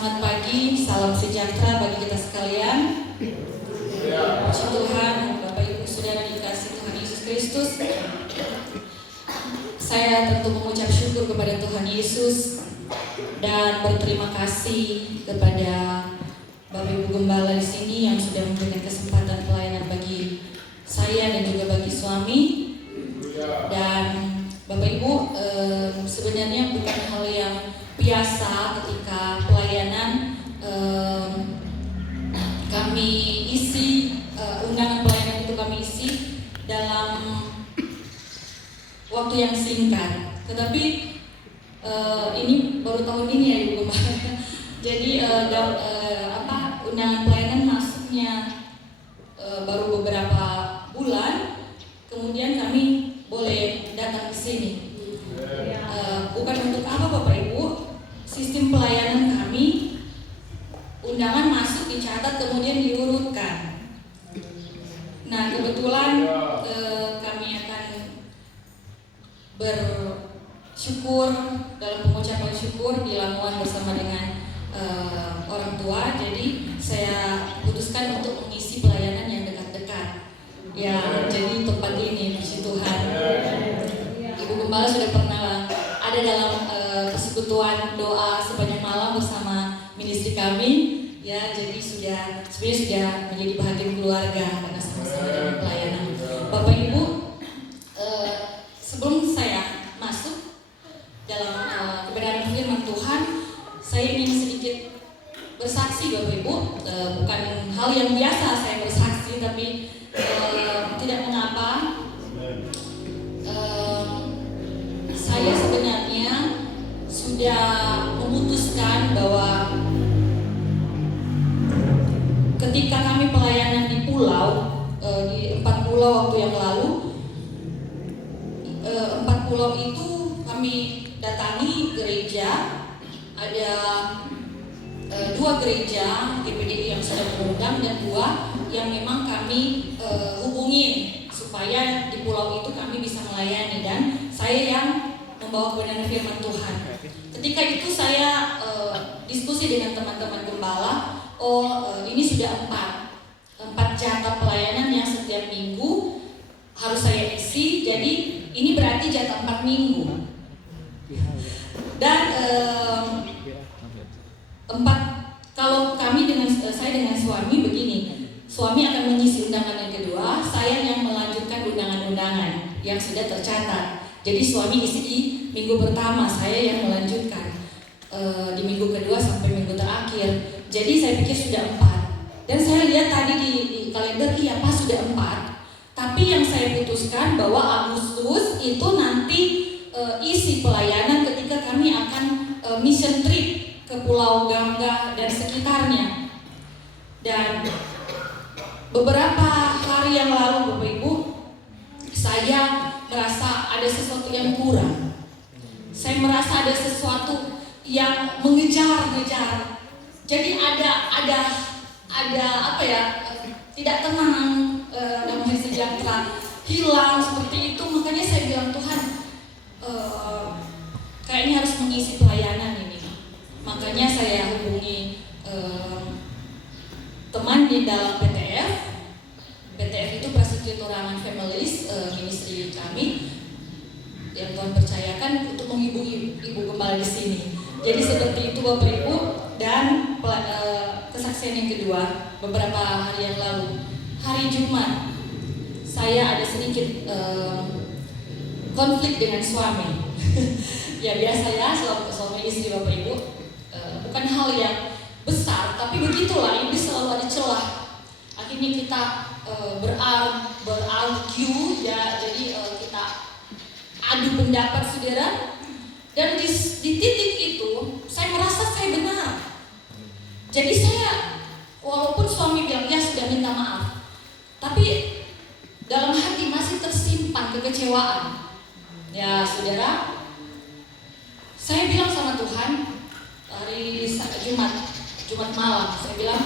Selamat pagi, salam sejahtera bagi kita sekalian. Puji Tuhan, Bapak Ibu Saudara dikasihi Tuhan Yesus Kristus. Saya tentu mengucap syukur kepada Tuhan Yesus dan berterima kasih kepada Bapak Ibu Gembala di sini yang sudah memberikan kesempatan pelayanan bagi saya dan juga bagi suami. Dan Bapak Ibu, sebenarnya bukan hal yang biasa ketika pelayanan kami isi, undangan pelayanan itu kami isi dalam waktu yang singkat. Tetapi ini baru tahun ini ya Ibu Gembala. Jadi undangan pelayanan masuknya baru beberapa bulan, kemudian kami boleh datang ke sini. Bukan untuk apa Bapak Ibu, sistem pelayanan kami, undangan masuk dicatat kemudian diurutkan. Nah kebetulan kami akan bersyukur dalam pengucapan syukur di Lamongan bersama dengan orang tua. Jadi saya putuskan untuk mengisi pelayanan yang dekat-dekat. Ya, jadi tempat ini, puji Tuhan. Ibu Gembala sudah pernah ada dalam persekutuan doa sepanjang malam bersama ministry kami. Ya, jadi sebenarnya sudah menjadi bahagian keluarga karena sama-sama dalam pelayanan. Bapak Ibu, sebelum saya masuk dalam kebenaran firman Tuhan, saya ingin sedikit bersaksi Bapak Ibu. Bukan hal yang biasa saya bersaksi, tapi tidak mengapa. Saya sebenarnya sudah memutuskan bahwa ketika kami pelayanan di pulau, di 4 pulau waktu yang lalu, 4 pulau itu kami datangi gereja. Ada 2 gereja GPDI yang sudah mengundang dan 2 yang memang kami hubungin supaya di pulau itu kami bisa melayani, dan saya yang membawa kebenaran firman Tuhan. Ketika itu saya diskusi dengan teman-teman gembala. Ini sudah 4 jatah pelayanan yang setiap minggu harus saya isi. Jadi ini berarti jatah 4 minggu. Dan 4, kalau kami saya dengan suami begini, suami akan mengisi undangan yang kedua, saya yang melanjutkan undangan-undangan yang sudah tercatat. Jadi suami isi di minggu pertama, saya yang melanjutkan di minggu kedua sampai minggu terakhir. Jadi saya pikir sudah 4. Dan saya lihat tadi di kalender, iya pas sudah 4. Tapi yang saya putuskan bahwa Agustus itu nanti isi pelayanan ketika kami akan mission trip ke Pulau Gangga dan sekitarnya. Dan beberapa hari yang lalu Bapak Ibu, saya merasa ada sesuatu yang kurang. Saya merasa ada sesuatu yang mengejar-ngejar. Jadi ada apa ya? Tidak tenang, namanya sejahtera hilang seperti itu. Makanya saya bilang, Tuhan, kayaknya harus mengisi pelayanan ini. Makanya saya hubungi teman di dalam PTF. PTF itu Prasetyo Torangan Families, ministry kami yang Tuhan percayakan untuk menghubungi Ibu Gembala di sini. Jadi seperti itu Bapak Ibu. Dan kesaksian yang kedua, beberapa hari yang lalu, hari Jumat, saya ada sedikit konflik dengan suami. Ya biasa ya, suami istri Bapak Ibu. Bukan hal yang besar, tapi begitulah, iblis selalu ada celah. Akhirnya kita berargue ya, jadi kita adu pendapat saudara. Dan di titik itu saya merasa saya benar. Jadi saya, walaupun suami bilang ya sudah minta maaf, tapi dalam hati masih tersimpan kekecewaan. Ya saudara, saya bilang sama Tuhan hari Jumat malam, saya bilang,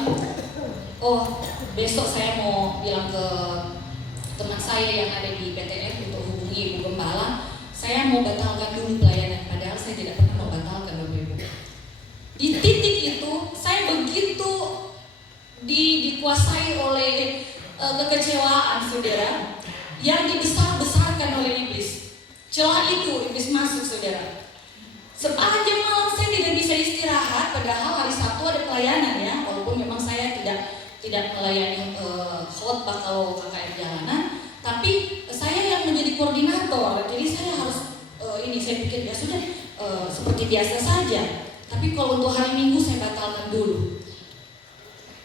besok saya mau bilang ke teman saya yang ada di PTF untuk hubungi Ibu Gembala, saya mau batalkan dulu pelayanan, padahal saya tidak pernah membatalkan Bapak Ibu. Di titik itu dikuasai oleh kekecewaan, saudara, yang dibesar-besarkan oleh iblis. Celah itu iblis masuk, saudara. Sepanjang malam saya tidak bisa istirahat, padahal hari Sabtu ada pelayanan ya, walaupun memang saya tidak melayani khotbah kalau KKR jalanan, tapi saya yang menjadi koordinator, jadi saya harus saya pikir ya sudah seperti biasa saja. Tapi kalau untuk hari Minggu saya batalkan dulu.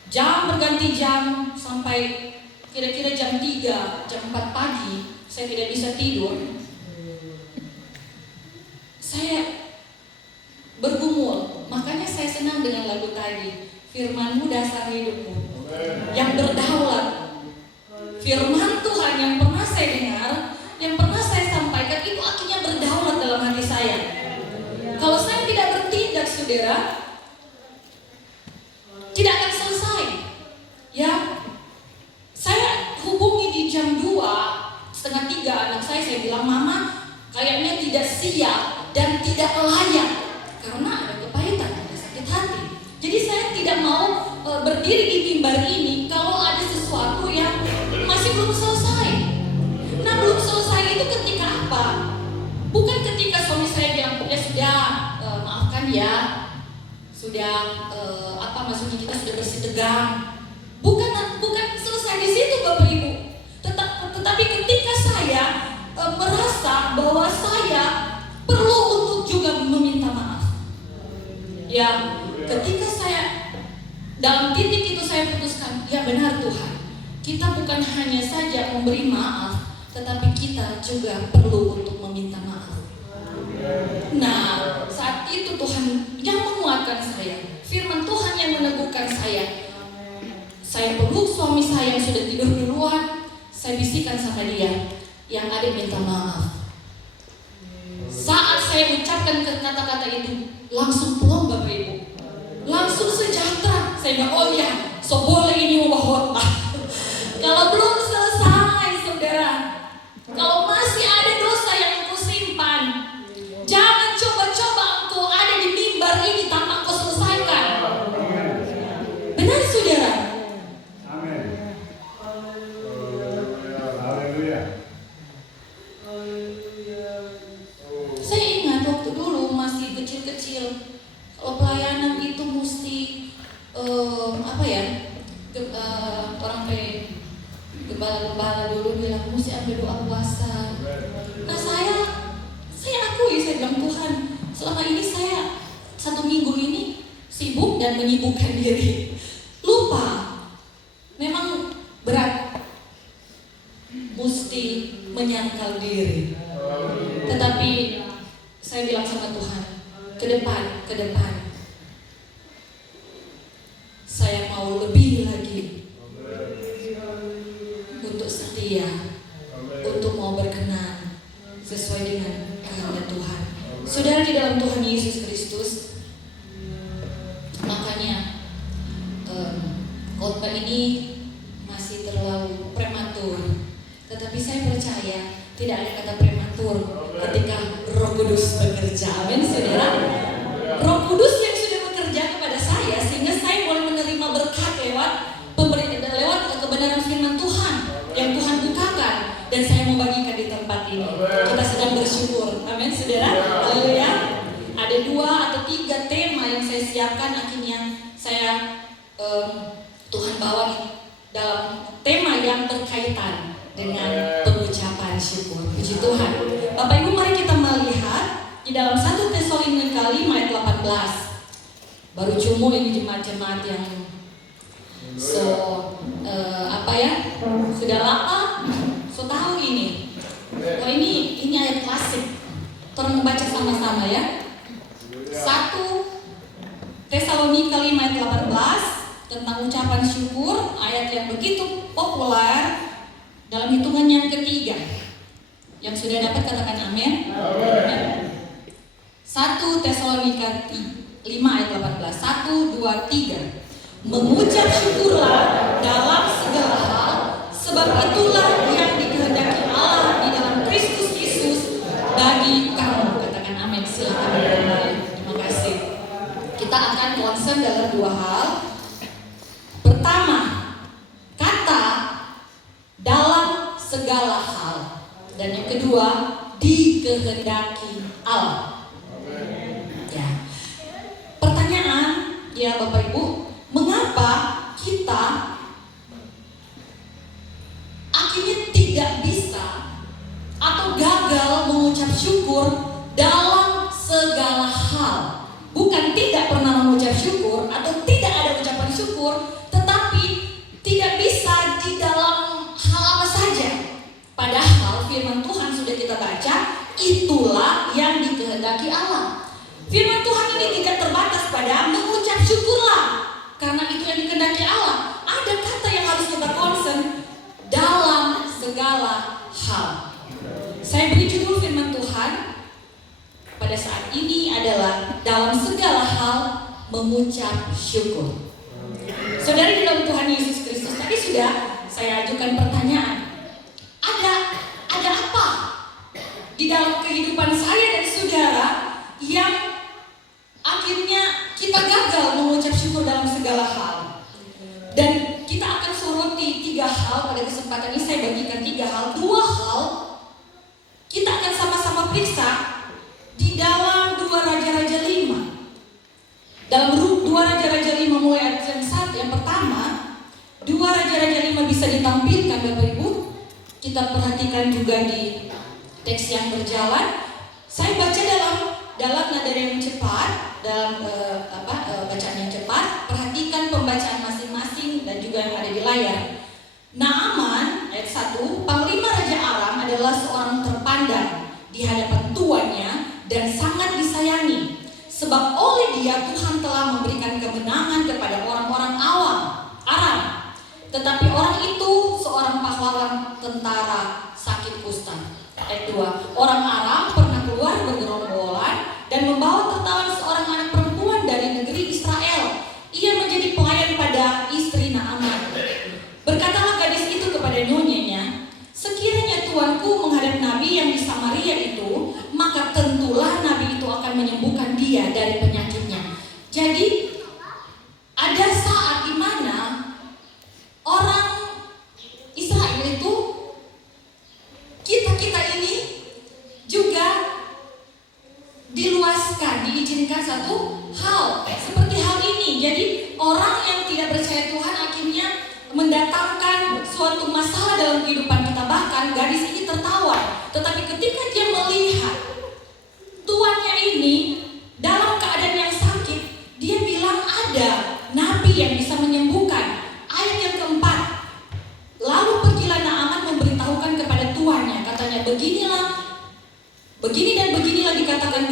Jam berganti jam sampai kira-kira jam 3, jam 4 pagi saya tidak bisa tidur. Saya bergumul, makanya saya senang dengan lagu tadi. Firman-Mu dasar hidupku yang berdaulat. Firman Tuhan yang pernah saya dengar, yang pernah saya sampaikan itu akhirnya berdaulat dalam hati saya. Kalau saya tidak bertindak, saudara, tidak akan selesai. Ya, saya hubungi di jam 2:30 anak saya bilang, Mama kayaknya tidak siap dan tidak layak karena ada kepahitan, ada sakit hati. Jadi saya tidak mau berdiri di mimbar ini kalau ada sesuatu yang masih belum selesai. Nah, belum selesai itu ketika apa? Bukan ketika suami saya bilang, ya sudah, maafkan ya, sudah maksudnya kita sudah bersih tegang. Bukan selesai di situ, Bapak Ibu. Tetapi ketika saya merasa bahwa saya perlu untuk juga meminta maaf. Ya, ketika saya dalam titik itu saya putuskan, ya benar Tuhan, kita bukan hanya saja memberi maaf, tetapi kita juga perlu untuk meminta maaf. Nah, saat itu Tuhan yang menguatkan saya, firman Tuhan yang meneguhkan saya. Saya peluk suami saya yang sudah tidur duluan, saya bisikan sama dia, yang ada minta maaf. Saat saya ucapkan kata-kata itu, langsung plong Bapak Ibu, langsung sejahtera. Saya bilang, oh ya, so boleh ini mau khotbah. Kalau belum selesai, saudara, kalau masih ada dosa yang engkau simpan, jangan coba-coba engkau ada di mimbar ini tanpa engkau selesaikan. Benar, saudara? Amin. Haleluya. Saya ingat waktu dulu masih kecil-kecil, kalau pelayanan itu mesti orang gembala dulu bilang mesti ambil doa puasa. Nah saya akui, saya bilang, Tuhan, selama ini saya 1 minggu ini sibuk dan menyibukkan diri, lupa, memang berat, mesti menyangkal diri. Tetapi saya bilang sama Tuhan, ke depan saya mau lebih lagi untuk setia, untuk mau berkenan sesuai dengan kehendak Tuhan. Saudara di dalam Tuhan Yesus Kristus, makanya khotbah ini masih terlalu prematur. Tetapi saya percaya tidak ada kata prematur ketika Roh Kudus bekerja. Amin, saudara. Roh Kudus yang sudah bekerja kepada saya sehingga saya boleh menerima berkat lewat kebenaran firman Tuhan yang Tuhan bukakan, dan saya membagikan di tempat ini. Kita sedang bersyukur. Amin, saudara. Haleluya. Ada 2 atau 3 tema yang saya siapkan, akhirnya saya Tuhan bawa dalam tema yang berkaitan dengan pengucapan syukur. Puji Tuhan. Bapak Ibu, mari kita melihat di dalam 1 Tesalonika 5 ayat 18. Baru cuma ini jemaat-jemaat yang sudah lama, tahu ini. Oh ini ayat klasik. Tolong membaca sama-sama ya. 1 Tesalonika 5 ayat 18 tentang ucapan syukur, ayat yang begitu populer dalam hitungan yang ketiga. Yang sudah dapat katakan amin. 1 Tesalonika 5 ayat 18. 1, 2, 3. Mengucap syukurlah dalam segala hal, sebab itulah yang dikehendaki Allah di dalam Kristus Yesus bagi kamu. Katakan amin. Silakan. Terima kasih. Kita akan concern dalam 2 hal. Pertama, segala hal. Dan yang kedua, dikehendaki Allah. Ya. Pertanyaan, ya Bapak Ibu, mengapa kita akhirnya tidak bisa atau gagal mengucap syukur dalam segala hal? Bukan tidak pernah mengucap syukur atau tidak ada ucapan syukur, tetapi tidak bisa di dalam hal apa saja. Padahal firman Tuhan sudah kita baca, itulah yang dikehendaki Allah. Firman Tuhan ini tidak terbatas pada mengucap syukurlah, karena itu yang dikehendaki Allah. Ada kata yang harus kita concern, dalam segala hal. Saya beri judul firman Tuhan pada saat ini adalah dalam segala hal mengucap syukur. Saudari di dalam Tuhan Yesus Kristus, tadi sudah saya ajukan pertanyaan. Ada apa di dalam kehidupan saya dan saudara yang akhirnya kita gagal mengucap syukur dalam segala hal? Dan kita akan soroti 3 hal pada kesempatan ini. Saya bagikan 3 hal. 2 hal kita akan sama-sama periksa di dalam 2 Raja-Raja 5. Dalam 2 Raja-Raja 5 mulai ayat yang 1, yang pertama, 2 Raja-Raja 5 bisa ditampilkan Bapak Ibu. Kita perhatikan juga di teks yang berjalan. Saya baca dalam nada yang cepat, dalam bacaan yang cepat. Perhatikan pembacaan masing-masing dan juga yang ada di layar. Naaman ayat 1, Panglima Raja Aram adalah seorang terpandang di hadapan tuannya dan sangat disayangi, sebab oleh dia Tuhan telah memberikan kemenangan kepada orang-orang Aram. Tetapi orang itu seorang pahlawan tentara sakit kusta. Ayat 2, orang Aram pernah keluar bergerombolan dan membawa tertawan seorang anak perempuan dari negeri Israel. Ia menjadi pelayan pada istri Naaman. Berkatalah gadis itu kepada nyonyanya, sekiranya tuanku menghadap nabi yang di Samaria itu, maka tentulah nabi itu akan menyembuhkan dia dari penyakitnya. Jadi ada saat di mana orang Israel itu, kita ini juga diluaskan, diizinkan satu hal seperti hal ini. Jadi orang yang tidak percaya Tuhan akhirnya mendatangkan suatu masalah dalam kehidupan kita. Bahkan gadis ini tertawa, tetapi ketika dia melihat tuannya ini dalam keadaan yang sakit, dia bilang ada nabi yang bisa menyembuhkan. Ayat yang keempat, lalu pergilah Naaman memberitahukan kepada tuannya, katanya begini dan beginilah dikatakan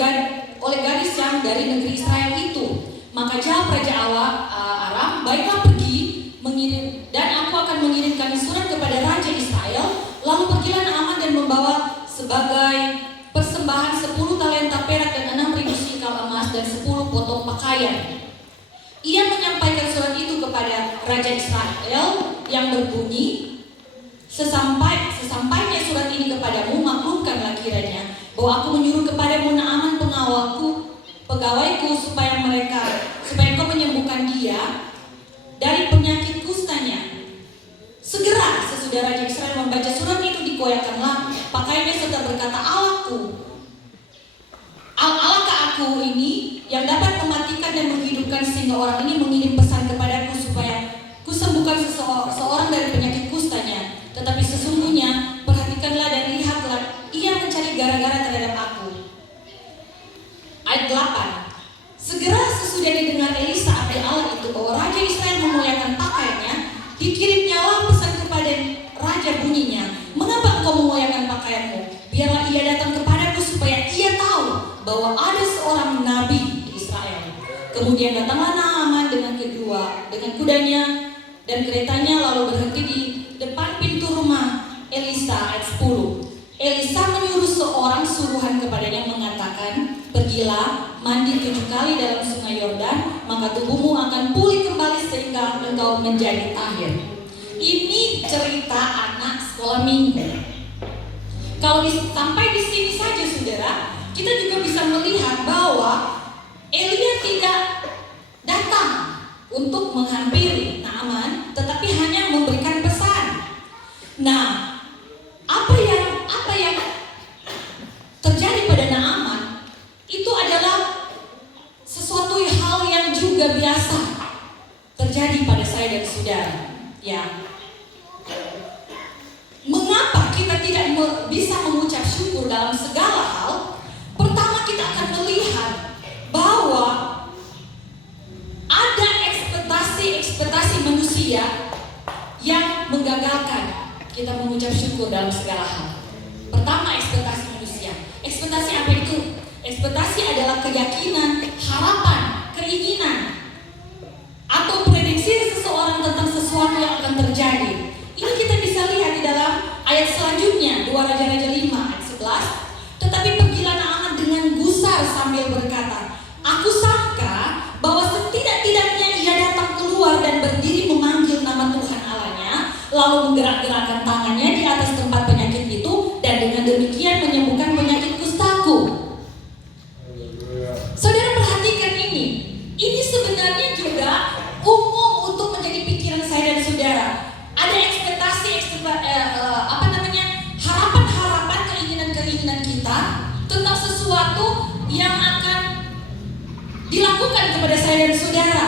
oleh gadis yang dari negeri Israel itu. Maka jawab Raja Aram, baiklah pergi, mengirim, dan aku akan mengirimkan surat kepada Raja Israel. Lalu pergilah Naaman dan membawa sebagai persembahan 10 talenta perak dan 6.000 sikal emas dan 10 potong pakaian. Ia menyampaikan surat itu kepada Raja Israel yang berbunyi, sesampainya surat ini kepadamu, maklumkanlah kiranya bahwa aku menyuruh kepadamu Naaman pegawaiku supaya engkau menyembuhkan dia dari penyakit kustanya. Segera sesudah Raja Israel membaca surat itu, dikoyakkanlah pakaiannya serta berkata, Allahkah aku ini yang dapat mematikan dan menghidupkan, sehingga orang ini mengirim pesan kepadaku supaya kusembuhkan seorang dari penyakit kustanya. Tetapi sesungguhnya perhatikanlah dan lihatlah, ia mencari gara-gara terhadap aku. Ayat 8, segera sesudah didengar Elisa abdi Allah itu bahwa Raja Israel memuliakan pakaiannya, dikirimnyalah pesan kepada Raja bunyinya, mengapa engkau memuliakan pakaianmu? Biarlah ia datang kepadaku supaya ia tahu bahwa ada seorang nabi di Israel. Kemudian datanglah Naaman dengan kudanya dan keretanya, lalu berhenti di depan pintu rumah Elisa. Ayat 10, Elisa menyuruh seorang suruhan kepadanya mengatakan, pergilah, mandi 7 kali dalam sungai Yordan, maka tubuhmu akan pulih kembali sehingga engkau menjadi tahir. Ini cerita anak sekolah minggu. Kalau sampai di sini saja saudara, kita juga bisa melihat bahwa Elia tidak datang untuk menghampiri Naaman, tetapi hanya memberikan pesan. Nah, apa sudah biasa terjadi pada saya dan saudara. Ya. Mengapa kita tidak bisa mengucap syukur dalam segala hal? Pertama, kita akan melihat bahwa ada ekspektasi manusia yang menggagalkan kita mengucap syukur dalam segala hal. Pertama, ekspektasi manusia. Ekspektasi apa itu? Ekspektasi adalah keyakinan, harapan, keinginan, atau prediksi seseorang tentang sesuatu yang akan terjadi. Ini kita bisa lihat di dalam ayat selanjutnya, 2 Raja-Raja 5 ayat 11. Tetapi pergilah Naaman dengan gusar sambil berkata, aku sangka bahwa setidak-tidaknya ia datang keluar dan berdiri memanggil nama Tuhan Allahnya, lalu menggerak-gerakkan tangannya di atas tempat penyakit itu, dan dengan demikian menyembuhkan penyakit kustaku. Saudara perhatikan ini. Ini sebenarnya juga umum untuk menjadi pikiran saya dan saudara. Ada harapan-harapan, keinginan-keinginan kita tentang sesuatu yang akan dilakukan kepada saya dan saudara.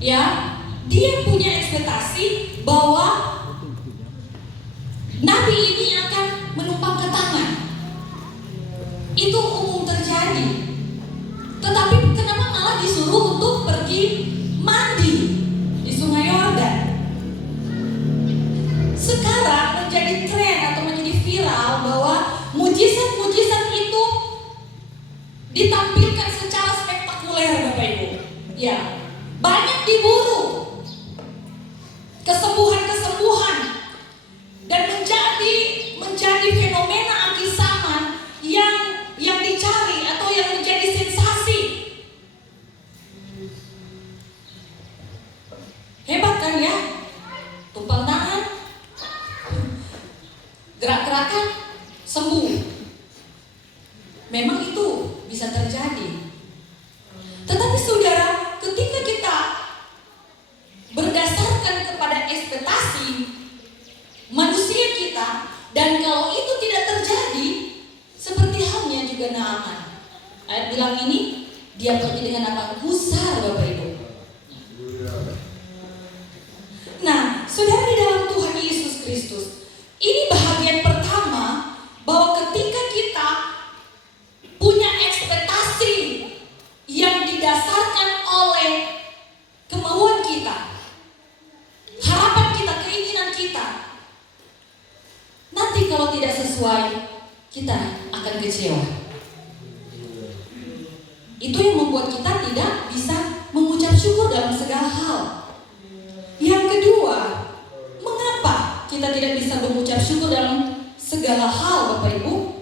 Ya, dia punya ekspektasi bahwa nabi ini akan menumpang ke tangan. Itu umum terjadi. Tetapi kenapa malah disuruh untuk pergi mandi di Sungai Yordan? Sekarang menjadi tren atau menjadi viral bahwa mujizat-mujizat itu ditampilkan secara spektakuler, Bapak Ibu. Ya, banyak diburu kesembuhan-kesembuhan dan menjadi fenomena akhir zaman yang dicari atau yang menjadi sensasi. Hebat kan ya? Tumpang tangan, gerak-gerakan, sembuh. Memang itu bisa terjadi. Tetapi saudara, ketika kita berdasarkan kepada ekspektasi manusia kita, dan kalau itu tidak terjadi, seperti halnya juga Naaman. Ayat bilang ini, dia pergi dengan apa? Gusar, Bapak Ibu. Nah, saudara di dalam Tuhan Yesus Kristus, ini bahagian pertama bahwa ketika kita punya ekspektasi yang didasarkan oleh kemauan kita, harapan kita, keinginan kita, nanti kalau tidak sesuai, kita akan kecewa. Itu yang membuat kita tidak bisa mengucap syukur dalam segala hal. Yang kedua, mengapa kita tidak bisa mengucap syukur dalam segala hal, Bapak Ibu?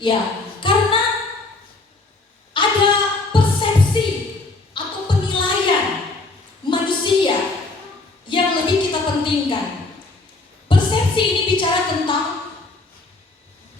Ya, karena ada persepsi atau penilaian manusia yang lebih kita pentingkan. Persepsi ini bicara tentang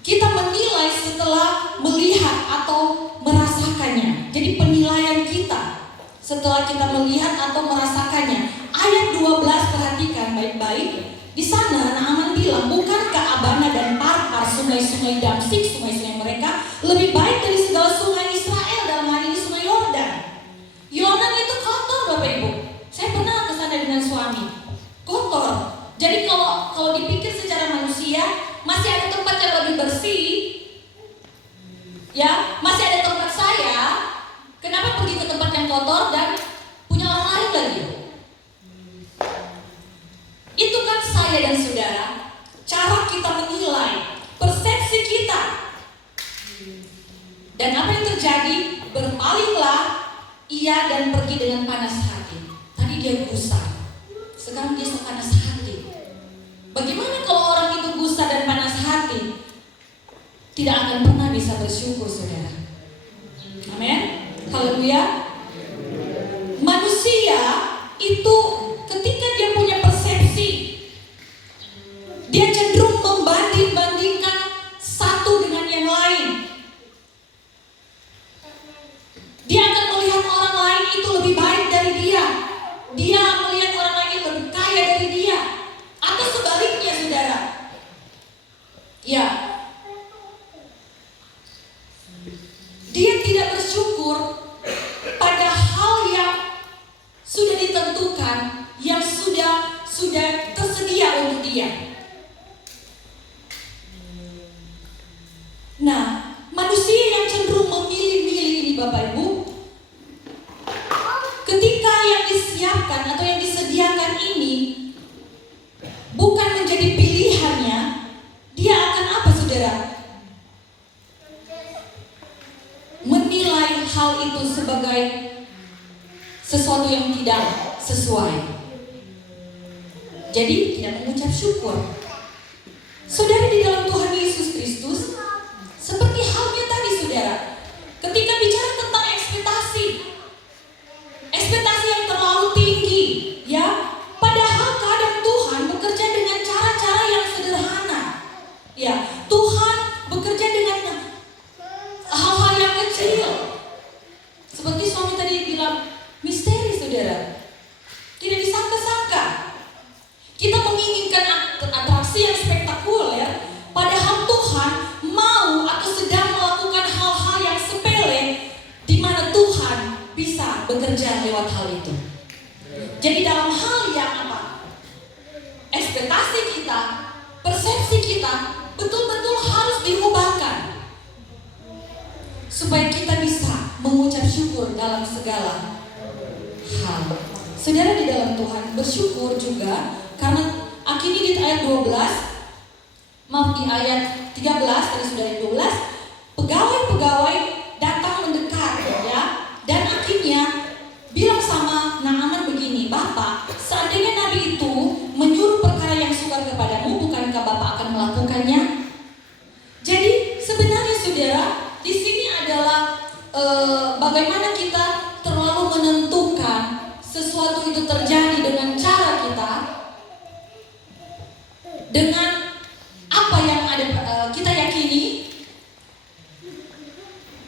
kita menilai setelah melihat atau merasakannya. Jadi penilaian kita setelah kita melihat atau merasakannya. Ayat 12, perhatikan baik-baik. Di sana Naaman bilang, bukankah Abana dan Parpar, sungai-sungai Damsik, sungai-sungai mereka lebih baik dari segala sungai Israel, dalam hal ini sungai Yordan. Yordan itu kotor, Bapak Ibu. Saya pernah ke sana dengan suami. Kotor. Jadi kalau dipikir secara manusia, masih ada tempat yang lebih bersih. Ya, masih ada tempat saya. Kenapa pergi ke tempat yang kotor dan punya orang lain lagi? Itu kan saya dan saudara, cara kita menilai, persepsi kita. Dan apa yang terjadi? Berpalinglah ia dan pergi dengan panas hati. Tadi dia gusar, sekarang dia panas hati. Bagaimana kalau orang itu gusar dan panas hati? Tidak akan pernah bisa bersyukur, saudara. Amin. Haleluya. Manusia itu ketika dia punya persepsi, dia cenderung membanding-bandingkan satu dengan yang lain. Dia akan melihat orang lain itu lebih baik dari dia. Dia melihat orang lain lebih kaya dari dia. Atau sebaliknya, saudara. Ya. Dia tidak bersyukur disiapkan atau yang disediakan ini bukan menjadi pilihannya, dia akan apa saudara? Menilai hal itu sebagai sesuatu yang tidak sesuai. Jadi tidak mengucap syukur. Saudara, di dalam Tuhan Yesus Kristus, seperti halnya tadi saudara, ketika bicara tentang ekspektasi yang terlalu tinggi, ya, padahal kadang Tuhan bekerja dengan cara-cara yang sederhana, ya, Tuhan bekerja dengan hal-hal yang kecil, seperti suami tadi bilang, misteri saudara, tidak disangka-sangka. Kita menginginkan atraksi yang spektakuler, padahal Tuhan mau atau sedang melakukan hal-hal yang sepele, di mana Tuhan bisa bekerja lewat hal itu. Jadi dalam hal yang apa? Ekspektasi kita, persepsi kita betul-betul harus diubahkan supaya kita bisa mengucap syukur dalam segala hal. Saudara, di dalam Tuhan bersyukur juga karena akhirnya di ayat 12, maaf di ayat 13 tadi sudah ayat 12, pegawai-pegawai datang mendekat, ya, dan akhirnya bilang sama Naaman begini, Bapak, seandainya Nabi itu menyuruh perkara yang sukar kepadamu, bukankah Bapak akan melakukannya? Jadi sebenarnya saudara, di sini adalah bagaimana kita terlalu menentukan sesuatu itu terjadi dengan cara kita, dengan apa yang ada kita yakini,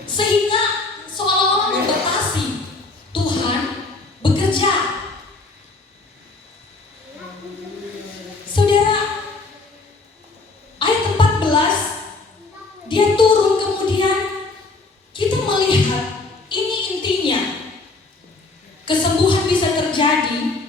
sehingga seolah-olah membatasi Tuhan bekerja. Saudara, ayat 14 dia turun, kemudian kita melihat ini intinya kesembuhan bisa terjadi,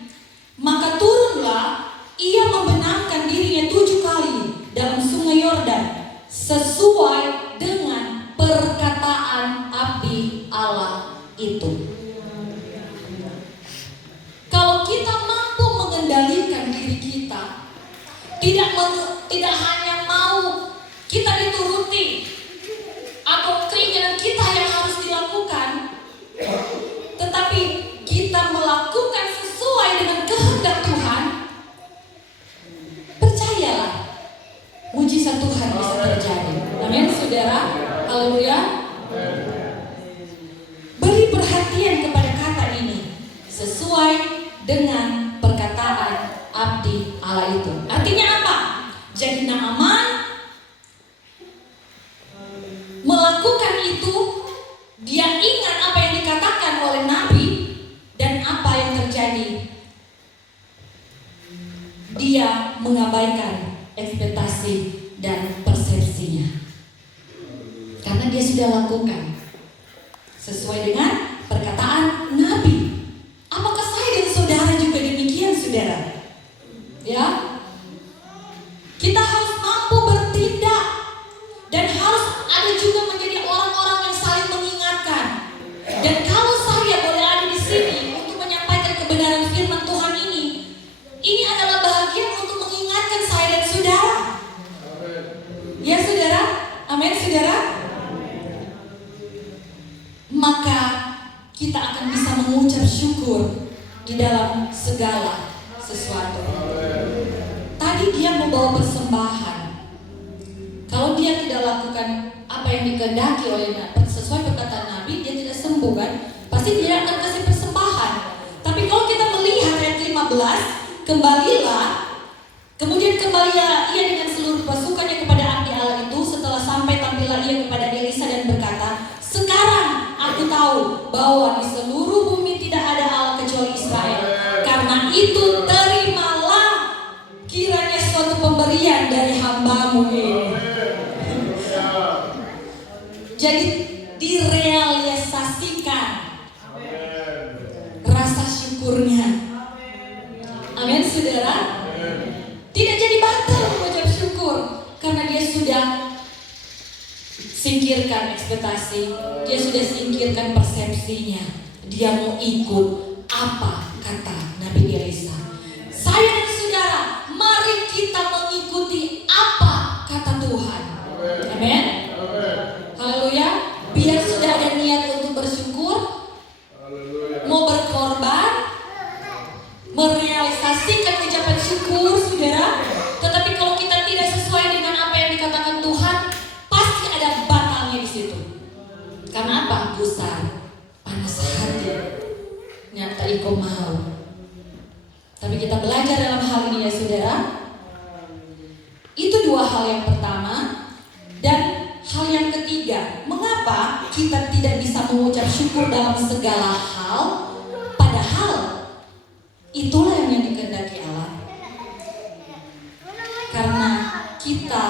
maka turunlah ia membenamkan dirinya 7 kali dalam sungai Yordan sesuai dengan perkataan abdi Allah itu. Kalau kita mampu mengendalikan diri kita, tidak hanya mau kita dituruti atau keinginan kita yang harus dilakukan, tetapi kita melakukan sesuai dengan kehendak Tuhan, percayalah, mujizat Tuhan bisa terjadi. Amin, saudara. Haleluya. Beri perhatian kepada kata ini, sesuai dengan perkataan abdi Allah itu. Artinya apa? Jadi Naaman melakukan itu, dia ingat apa yang dikatakan oleh Nabi dan apa yang terjadi. Dia mengabaikan ekspektasi dan persepsinya, karena dia sudah lakukan sesuai dengan perkataan Nabi. Apakah saya dan saudara juga demikian, saudara? Ya, kita harus mampu bertindak dan harus ada juga menjadi orang-orang yang saling mengingatkan. Dan kalau saya boleh ada di sini untuk menyampaikan kebenaran firman Tuhan ini adalah bagian untuk mengingatkan saya dan saudara. Ya saudara, amin saudara. Maka kita akan bisa mengucap syukur di dalam segala sesuatu. Tadi dia membawa persembahan. Kalau dia tidak lakukan apa yang dikehendaki oleh Nabi, sesuai perkataan Nabi, dia tidak sembuh kan? Pasti dia akan kasih persembahan. Tapi kalau kita melihat ayat 15, kemudian kembalilah ia dengan seluruh pasukannya kepada abdi Allah itu. Setelah sampai, tampillah ia kepada Elisa dan berkata, sekarang aku tahu bahwa di seluruh bumi tidak ada Allah kecuali Israel. Karena itu terimalah kiranya suatu pemberian dari hamba-Mu ini. Jadi direalisasikan rasa syukurnya. Amin saudara. Tidak jadi batal mengucap syukur, karena dia sudah singkirkan ekspektasi, dia sudah singkirkan persepsinya. Dia mau ikut apa kata Nabi Elisa. Saya dan saudara, mari kita mengikuti apa kata Tuhan. Amin. Haleluya. Biar sudah ada niat untuk bersyukur, mau berkorban, merealisasikan ucapan syukur, saudara. Tetapi kalau kita tidak sesuai dengan apa yang dikatakan Tuhan, pasti ada batalnya di situ. Karena apa? Gusar, panas hati, nyata iko mau. Tapi kita belajar dalam hal ini ya saudara. Itu dua hal yang pertama. Dan hal yang ketiga, mengapa kita tidak bisa mengucap syukur dalam segala hal, padahal itulah yang dikehendaki Allah. Karena kita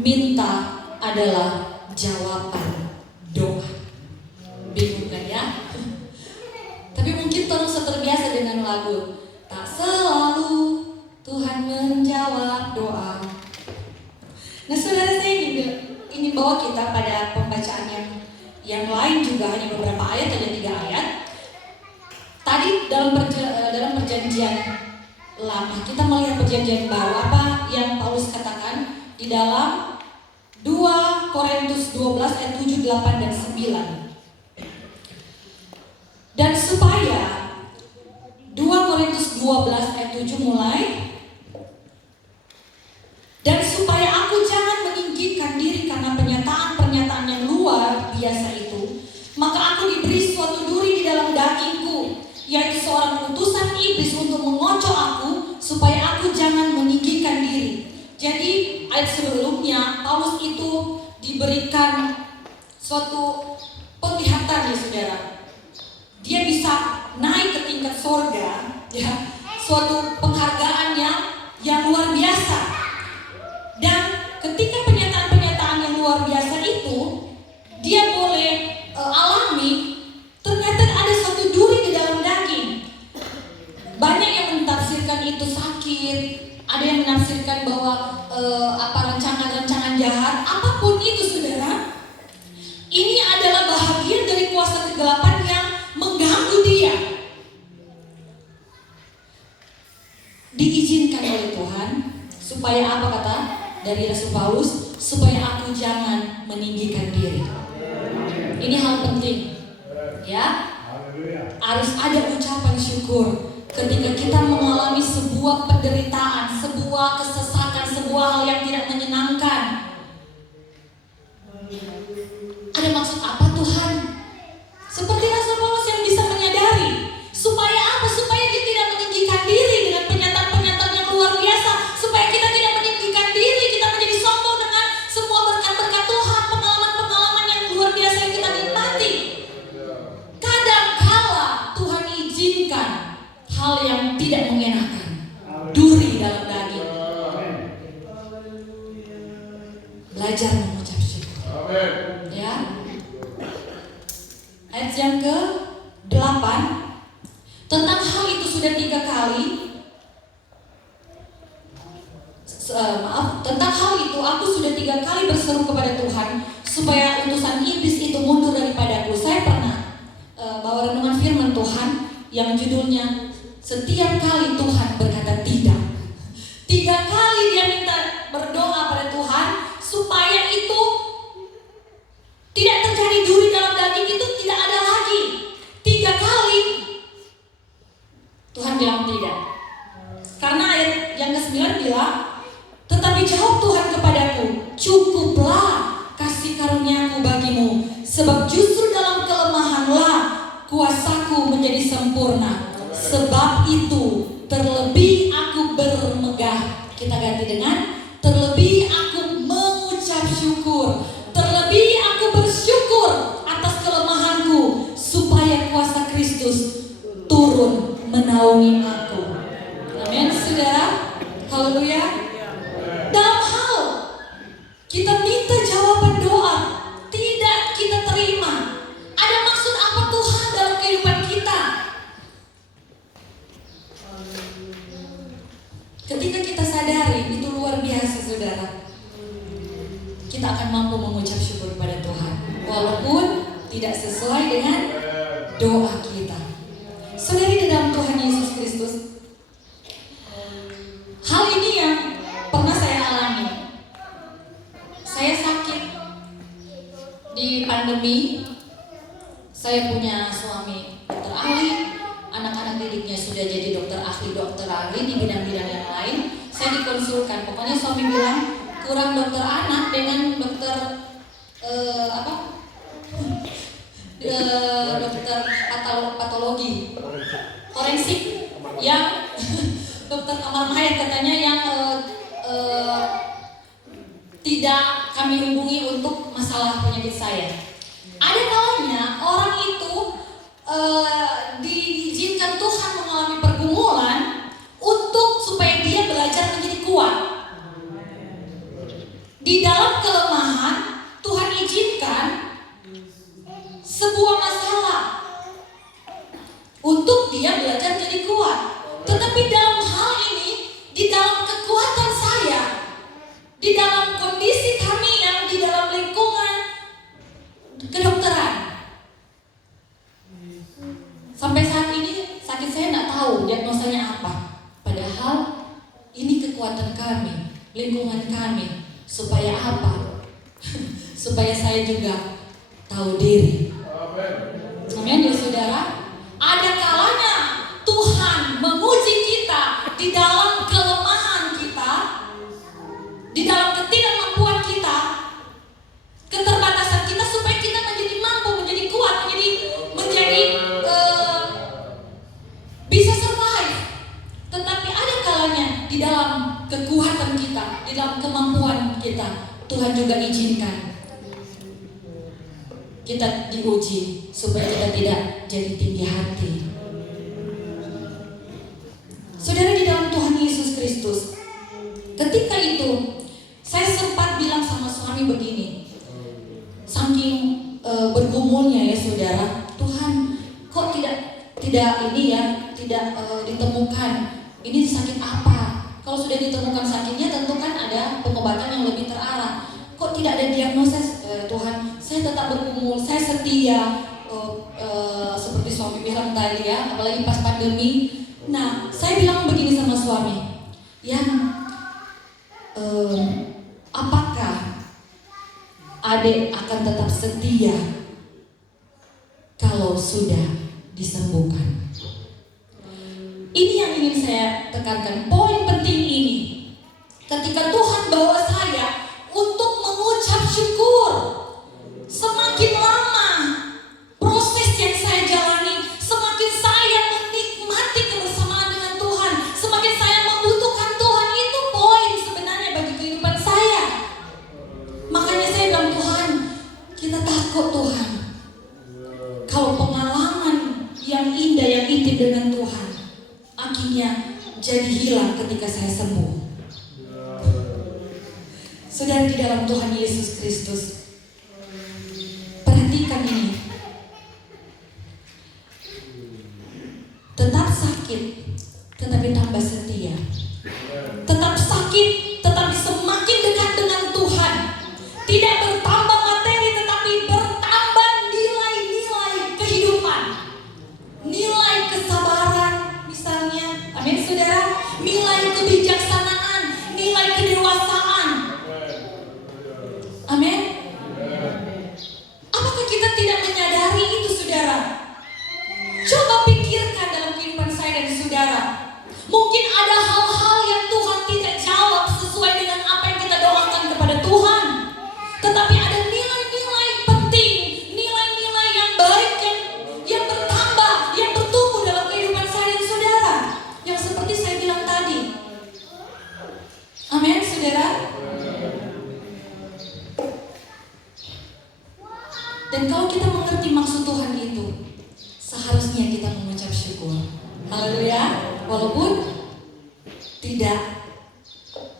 minta adalah jawaban doa. Bingung kan ya? Tapi mungkin terus terbiasa dengan lagu tak selalu Tuhan menjawab doa. Nah saudara, saya ingin bawa kita pada pembacaan yang lain juga, hanya beberapa ayat, ada 3 ayat. Tadi dalam perjanjian lama kita melihat perjanjian baru apa yang Paulus katakan di dalam 2 Korintus 12 ayat 7, 8 dan 9. Dan supaya 2 Korintus 12 ayat 7 mulai. Dan supaya aku jangan meninggikan diri karena pernyataan-pernyataan yang luar biasa itu, maka aku diberi suatu duri di dalam dagingku, yaitu seorang utusan iblis untuk mengocok aku, supaya aku jangan meninggikan diri. Jadi ayat sebelumnya Paulus itu diberikan suatu penglihatan ya saudara. Dia bisa naik ke tingkat sorga, ya, suatu penghargaan yang luar biasa. Dan ketika pernyataan-pernyataan yang luar biasa itu dia boleh alami, ternyata ada suatu duri di dalam daging. Banyak yang menafsirkan itu sakit, ada yang menafsirkan bahwa rancangan-rancangan jahat, apapun itu saudara. Ini adalah bahagian dari kuasa kegelapan yang mengganggu dia. Diizinkan oleh Tuhan supaya apa kata dari Rasul Paulus, supaya aku jangan meninggikan diri. Ini hal penting, ya. Harus ada ucapan syukur ketika kita mengalami sebuah penderitaan, sebuah kesesakan, sebuah hal yang tidak menyenangkan. Ada maksud apa Tuhan? Seperti Rasul Paulus yang bisa menyadari, supaya apa? Supaya dia tidak meninggikan diri dengan pernyataan-pernyataan yang luar biasa, supaya kita tidak meninggikan diri, kita menjadi sombong dengan semua berkat-berkat Tuhan, pengalaman-pengalaman yang luar biasa yang kita nikmati. Kadang-kala Tuhan izinkan hal yang tidak mengenakan, duri dalam daging. Belajar mengucap syukur. Ya. Ayat yang ke-8, tentang hal itu sudah 3 kali. Tentang hal itu aku sudah 3 kali berseru kepada Tuhan supaya utusan iblis itu mundur daripadaku. Saya pernah bawa renungan firman Tuhan yang judulnya setiap kali Tuhan berkata tidak. 3 kali dia minta berdoa pada Tuhan supaya itu tidak terjadi duri dalam daging, itu tidak ada lagi. 3 kali Tuhan bilang tidak. Karena ayat yang ke-9 bilang, tetapi jawab Tuhan kepadaku, cukuplah kasih karuniaku bagimu, sebab justru dalam kelemahanlah kuasaku menjadi sempurna. Sebab itu terlebih aku bermegah. Kita ganti dengan terlebih aku mengucap syukur, terlebih aku bersyukur atas kelemahanku, supaya kuasa Kristus turun menaungi aku. Amin saudara. Haleluya. Dalam hal kita minta jawaban doa tidak kita terima, ada maksud apa Tuhan dalam kehidupan kita? Ketika kita sadari itu luar biasa saudara, kita akan mampu mengucap syukur pada Tuhan walaupun tidak sesuai dengan doa kita. Saudari, di dalam Kristus. Hal ini yang pernah saya alami. Saya sakit di pandemi. Saya punya suami dokter ahli, anak-anak didiknya sudah jadi dokter ahli di bidang-bidang yang lain. Saya dikonsulkan, pokoknya suami bilang kurang dokter anak dengan dokter dokter patologi forensik yang dokter kamar mayat katanya yang tidak kami hubungi untuk masalah penyakit saya. Ada kalanya orang itu diizinkan Tuhan mengalami pergumulan untuk supaya dia belajar menjadi kuat. Di dalam kelemahan Tuhan izinkan sebuah masalah untuk dia belajar menjadi kuat. Tetapi dalam hal ini, di dalam kekuatan saya, di dalam kondisi kami yang di dalam lingkungan kedokteran, sampai saat ini sakit saya nggak tahu diagnosanya apa. Padahal ini kekuatan kami, lingkungan kami. Supaya apa? Supaya saya juga tahu diri. Amin ya saudara. Ada kalanya Tuhan menguji kita di dalam kelemahan kita, di dalam ketidakmampuan kita, keterbatasan kita, supaya kita menjadi mampu, menjadi kuat, menjadi bisa survive. Tetapi ada kalanya di dalam kekuatan kita, di dalam kemampuan kita, Tuhan juga izinkan kita diuji supaya kita tidak jadi tinggi hati. Saudara, di dalam Tuhan Yesus Kristus, ketika itu saya sempat bilang sama suami begini, saking bergumulnya ya saudara, Tuhan kok tidak ini ya, tidak ditemukan ini sakit apa. Kalau sudah ditemukan sakitnya, tentu kan ada pengobatan yang lebih terarah. Kok tidak ada diagnosis? Tuhan, saya tetap bergumul, saya setia, seperti suami bilang tadi ya, apalagi pas pandemi. Nah, saya bilang begini sama suami, apakah adik akan tetap setia kalau sudah disembuhkan? Ini yang ingin saya tekankan, poin penting ini. Ketika Tuhan bawa saya untuk mengucap syukur, semakin lama proses yang saya jalani, semakin saya menikmati kebersamaan dengan Tuhan, semakin saya membutuhkan Tuhan. Itu poin sebenarnya bagi kehidupan saya. Makanya saya bilang, Tuhan, kita takut Tuhan kalau pengalaman yang indah, yang intim dengan Tuhan akhirnya jadi hilang ketika saya sembuh. Saudara, di dalam Tuhan Yesus Kristus, perhatikan ini. Tetap sakit, tetapi tambah setia. Tetap sakit, tetapi semakin dekat dengan Tuhan. Tidak bertambah materi, tetapi bertambah nilai-nilai kehidupan. Nilai kesabaran misalnya, amin saudara. Nilai kebijaksanaan, nilai kedewasaan. Amin. Apakah kita tidak menyadari itu saudara? Coba pikirkan dalam kehidupan saya dan saudara. Mungkin ada hal-hal yang Tuhan tidak jawab sesuai dengan apa yang kita doakan kepada Tuhan. Tetapi ada nilai-nilai penting, nilai-nilai yang baik, yang bertambah, yang bertumbuh dalam kehidupan saya dan saudara. Yang seperti saya bilang tadi. Amin saudara. Dan kalau kita mengerti maksud Tuhan itu, seharusnya kita mengucap syukur. Haleluya. Walaupun tidak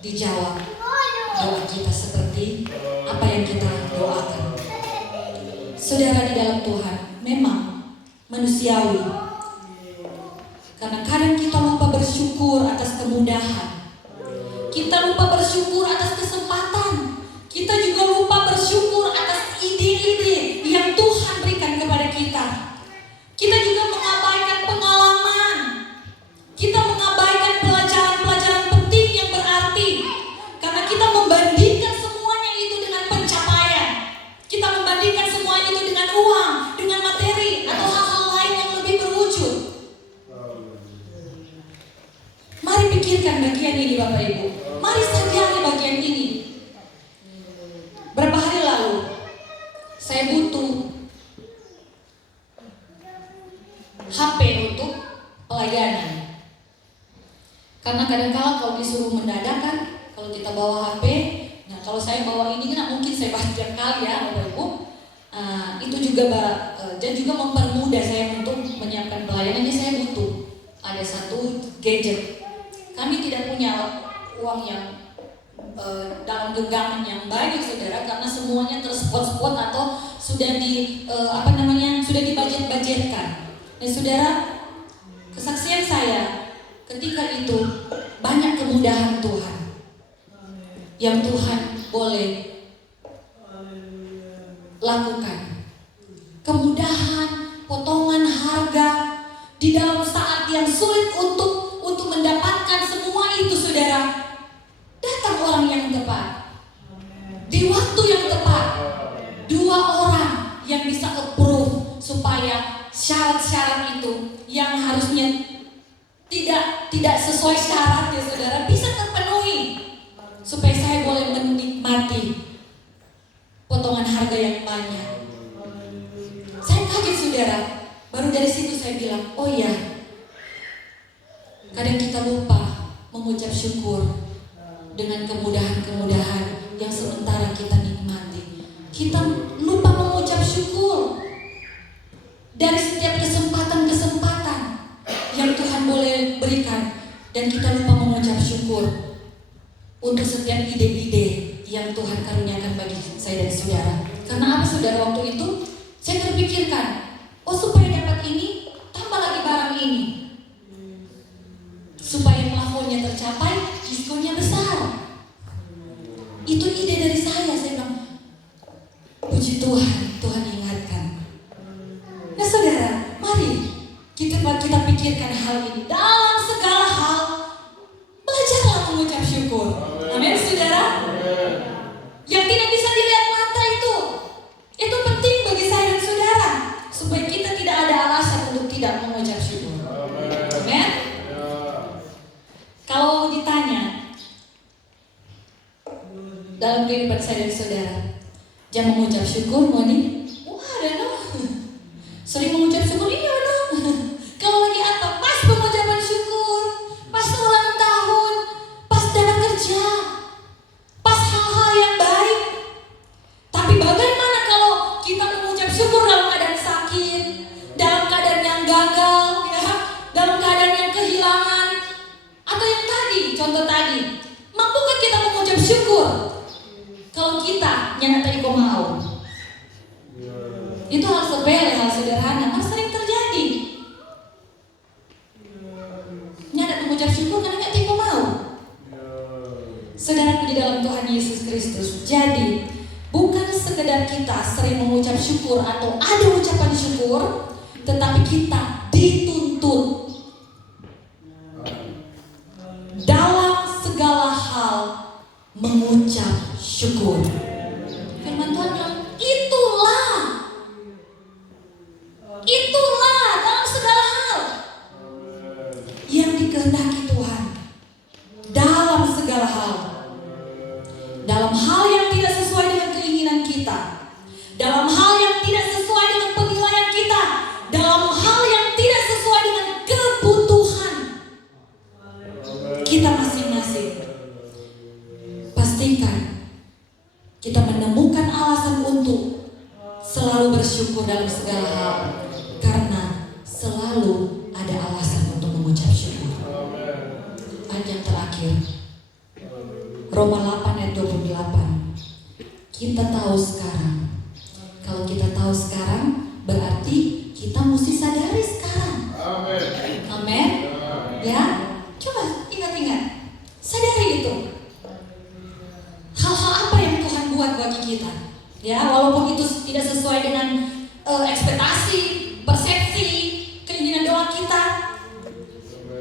dijawab doa kita seperti apa yang kita doakan. Saudara, di dalam Tuhan memang manusiawi. Karena kadang kita lupa bersyukur atas kemudahan. Kita lupa bersyukur atas kesempatan. Kita juga lupa bersyukur atas ide-ide yang Tuhan berikan kepada kita. Kita juga mengabaikan pengalaman. pikirkan bagian ini Bapak Ibu. Mari sajari bagian ini. Berapa hari lalu saya butuh HP untuk pelayanan. Karena kadang-kala kalau disuruh mendadak kan, kalau kita bawa HP, nah kalau saya bawa ini kan mungkin saya bahas tiap kali ya Bapak Ibu. Itu juga dan juga mempermudah saya untuk menyiapkan pelayanannya. Saya butuh ada satu gadget. Kami tidak punya uang yang dalam genggaman yang banyak saudara, karena semuanya terspot-spot atau sudah sudah dibudget-budgetkan. Dan saudara, kesaksian saya ketika itu banyak kemudahan Tuhan yang Tuhan boleh lakukan. Kemudahan, potongan harga di dalam saat yang sulit untuk mendapatkan semua itu saudara. Datang orang yang tepat di waktu yang tepat. 2 orang yang bisa approve supaya syarat-syarat itu yang harusnya tidak sesuai syarat ya saudara bisa terpenuhi, supaya saya boleh menikmati potongan harga yang banyak. Saya kaget saudara. Baru dari situ saya bilang, oh ya, kadang kita lupa mengucap syukur dengan kemudahan-kemudahan yang sementara kita nikmati. Kita lupa mengucap syukur dari setiap kesempatan-kesempatan yang Tuhan boleh berikan, dan kita lupa mengucap syukur untuk setiap ide-ide yang Tuhan karuniakan bagi saya dan saudara. Karena apa saudara, waktu itu saya terpikirkan, oh supaya dapat ini, tambah lagi barang ini. Supaya plafonnya tercapai, diskonnya besar. Itu ide dari saya bilang, puji Tuhan, Tuhan ingatkan. Nah saudara, mari kita pikirkan hal ini. Dalam segala hal, belajarlah mengucap syukur. Amin saudara. Yang tidak bisa dilihat mata itu penting bagi saya dan saudara, supaya kita tidak ada alasan untuk tidak mengucap syukur. Amin. Kalau ditanya dalam kehidupan saya dan saudara, jam mengucap syukur, Moni? Wah, ada no. Sering mengucap syukur, iya no. Kalau lagi apa? Pas pengucapan syukur, pas ulang tahun, pas dapat kerja, pas hal-hal yang baik. Tapi bagaimana kalau kita mengucap syukur dalam keadaan sakit, dalam keadaan yang gagal, ya, dalam keadaan yang kehilangan, atau yang tadi, contoh tadi, mampukah kita mengucap syukur kalau kita nyana tadi kok mau? Itu hal sepele, hal sederhana, mas sering terjadi. Nyana mengucap syukur karena nggak tadi kok mau. Saudara di dalam Tuhan Yesus Kristus. Jadi bukan sekedar kita sering mengucap syukur atau ada ucapan syukur, tetapi kita dituntut dalam segala hal mengucap syukur. Firman Tuhan bilang, itulah dalam segala hal yang dikehendaki Tuhan. Dalam segala hal. Dalam hal yang tidak sesuai dengan keinginan kita, dalam hal yang tidak sesuai dengan penilaian kita, dalam hal yang tidak sesuai dengan kebutuhan kita masing-masing, pastikan kita menemukan alasan untuk selalu bersyukur dalam segala hal, karena selalu ada alasan untuk mengucap syukur. Ayat yang terakhir, Roma 8 ayat 28. Kita tahu sekarang. Kalau kita tahu sekarang, berarti kita mesti sadari sekarang. Amin. Ya, coba ingat-ingat, sadari itu. Hal-hal apa yang Tuhan buat bagi kita? Ya, walaupun itu tidak sesuai dengan ekspektasi, persepsi, keinginan doa kita,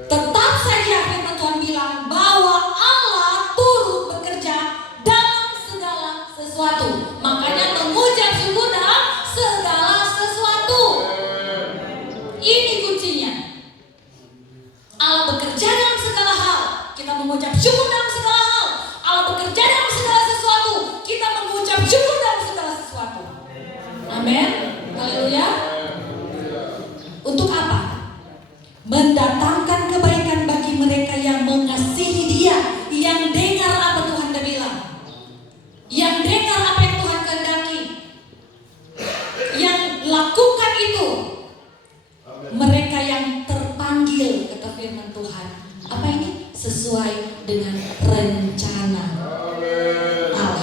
tetap saja firman Tuhan bilang bahwa Allah turut bekerja dalam segala sesuatu. Makanya mengucap syukur dalam segala hal. Allah bekerja dalam segala sesuatu. Kita mengucap syukur dalam segala sesuatu. Amin. Haleluya. Untuk apa? Mendatangkan kebaikan bagi mereka yang mengasihi Dia, yang dengar apa Tuhan dah bilang, yang dengar apa yang Tuhan kehendaki, yang lakukan itu. Mereka yang terpanggil, kata firman Tuhan. Apa ini? Sesuai dengan rencana Allah.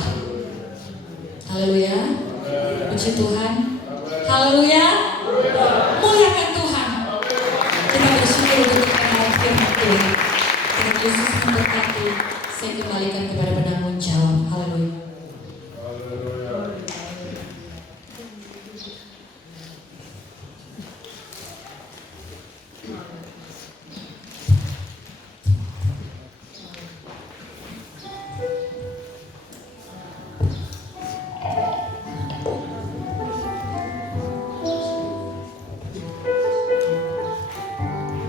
Haleluya. Puji Tuhan. Haleluya. Muliakan Tuhan. Kita bersyukur untuk kebenaran firman Tuhan. Tuhan Yesus memberkati. Saya kembalikan kepada penanggung jawab. Haleluya.